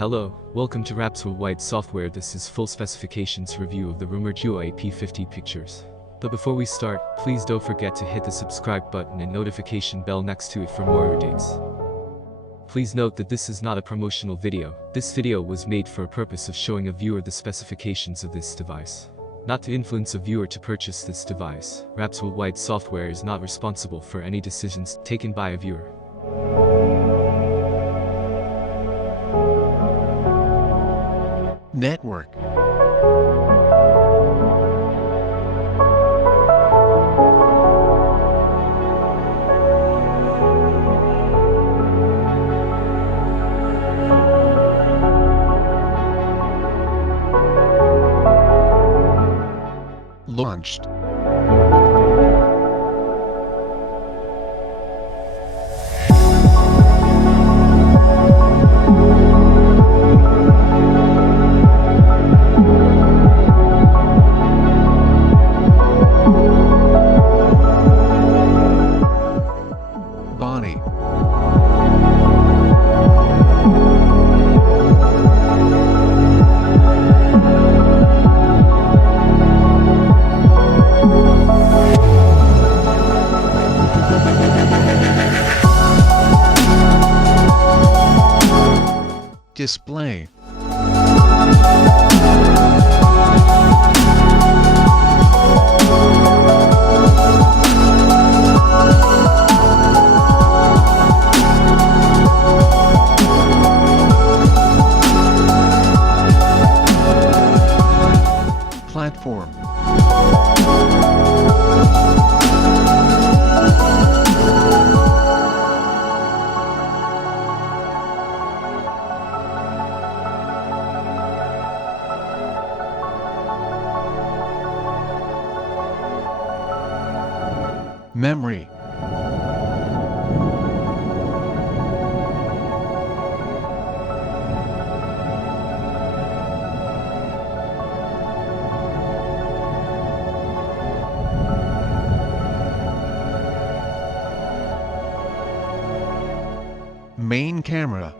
Hello, welcome to RapzWorldWide software. This is full specifications review of the rumored Huawei P50 pictures. But before we start, please don't forget to hit the subscribe button and notification bell next to it for more updates. Please note that this is not a promotional video. This video was made for a purpose of showing a viewer the specifications of this device, not to influence a viewer to purchase this device. RapzWorldWide software is not responsible for any decisions taken by a viewer. Network. Launched. Bonnie. Display. Platform. Memory. Main camera.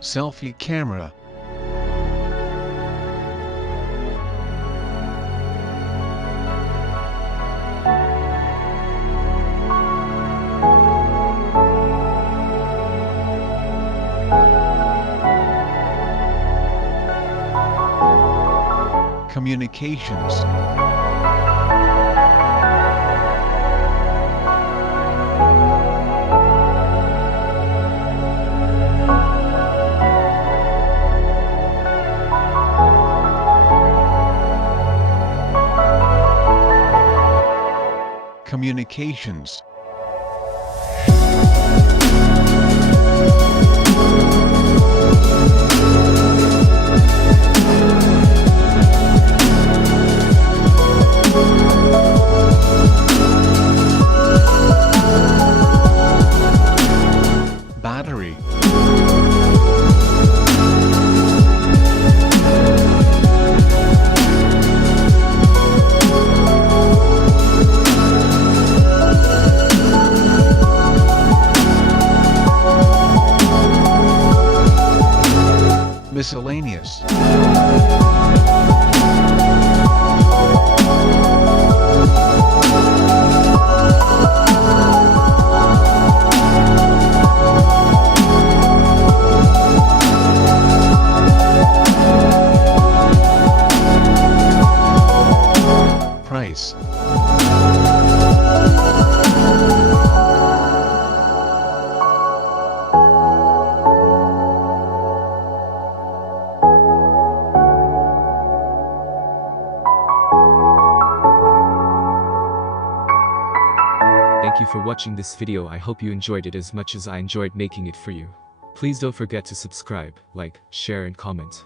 Selfie camera. Communications. Communications. Battery. Miscellaneous. Price. Thank you for watching this video. I hope you enjoyed it as much as I enjoyed making it for you. Please don't forget to subscribe, like, share and comment.